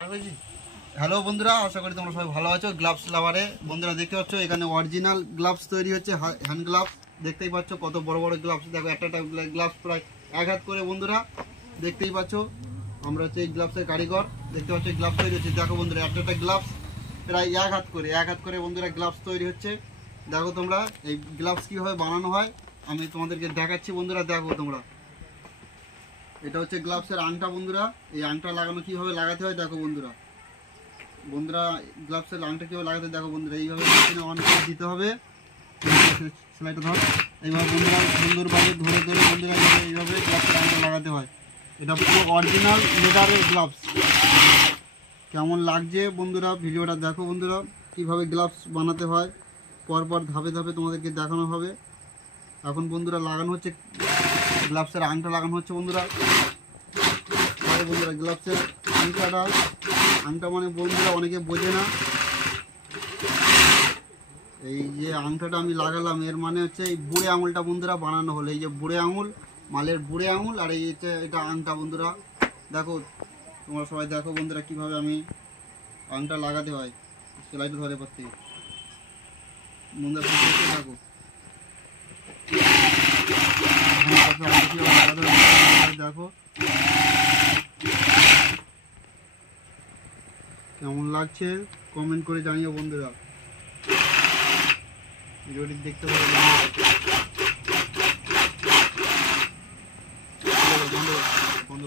Hello বন্ধুরা, আশা করি তোমরা সবাই ভালো আছো। গ্লাভস লাভারে বন্ধুরা দেখতে পাচ্ছ এখানে অরিজিনাল গ্লাভস তৈরি হচ্ছে, হ্যান্ড গ্লাভস। দেখতেই পাচ্ছ কত বড় বড় গ্লাভস। দেখো একটা গ্লাভস প্রায় 1 হাত করে বন্ধুরা, দেখতেই পাচ্ছ। আমরা হচ্ছে এই গ্লাভসের কারিগর। দেখতে পাচ্ছ গ্লাভস তৈরি হচ্ছে। দেখো বন্ধুরা একটা গ্লাভস প্রায় 1 হাত করে বন্ধুরা গ্লাভস তৈরি হচ্ছে। দেখো তোমরা এই গ্লাভস কীভাবে বানানো হয় আমি তোমাদেরকে দেখাচ্ছি বন্ধুরা। দেখো তোমরা, এটা হচ্ছে গ্লাভসের আংটা বন্ধুরা। এই আংটা লাগানো কীভাবে লাগাতে হয় দেখো বন্ধুরা। গ্লাভসের আংটা কীভাবে লাগাতে দেখো বন্ধুরা। এইভাবে মেশিনে অন করে দিতে হবে। সেলাইটা ধর এইভাবে বন্ধুরা, সুন্দরভাবে ধরে ধরে বন্ধুরা এইভাবে গ্লাভসের আংটা লাগাতে হয়। এটা পুরো অরিজিনাল লেদারের গ্লাভস। কেমন লাগছে বন্ধুরা ভিডিওটা দেখো বন্ধুরা, কীভাবে গ্লাভস বানাতে হয় পরপর ধাপে ধাপে তোমাদেরকে দেখানো হবে। এখন বন্ধুরা লাগানো হচ্ছে গ্লাভসের আংটা লাগানো হচ্ছে বন্ধুরা। বন্ধুরা গ্লাভসের আংটা মানে বন্ধুরা অনেকে বোঝে না। এই যে আংটাটা আমি লাগালাম এর মানে হচ্ছে এই বুড়ে আঙুলটা বন্ধুরা বানানো হলো। এই যে বুড়ে আঙুল, মালের বুড়ে আঙুল, আর এই এটা আংটা বন্ধুরা। দেখো তোমরা সবাই দেখো বন্ধুরা কীভাবে আমি আংটা লাগাতে হয়। সেলাইটা ধরে পাচ্ছি বন্ধুরা, দেখো দেখো কেমন লাগছে কমেন্ট করে জানিও বন্ধুরা। ভিডিওটি দেখতে পারো বন্ধ